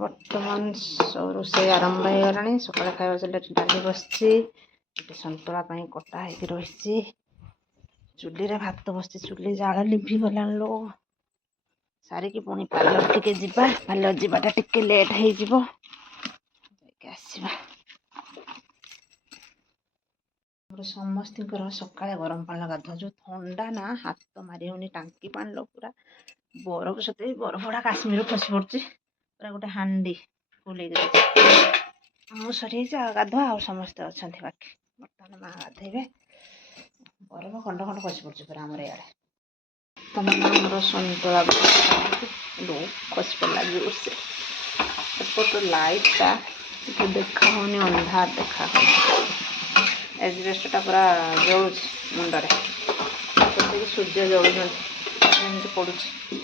बर्तमान रोषे आरंभ हो गलानी सकाଳେ खाଇବା चले डाली बसची सतुला कटा हो रही चुली रे भात बसची चुली जाल लिभि गला लो सारिकी पुणी पार्लर टिके जिबा पार्लर जिबाटा टिके लेट हो जिवो आसीबा समस्त सकाଳେ गरम पानी गाधुआ जो थंडा ना हाथ मारी होनी टांकी पानी लो पूरा बरफ सते बरफ गुड़ा काश्मीर खसी पड़ी पूरा गोटे हांडी फुल सरी गाधुआ आ समस्ते अच्छा बाकी बर्तमान माँ गाधे बरफ खंड खंड खसी पड़ी पूरा आमर इे तुम आमर सतुला खसी पड़ा जोर से एपट लाइटा देखा होनी अंधार देखा एजबेस्टटा पूरा जलुच मुंडे सूर्य जलुच पड़ुଛି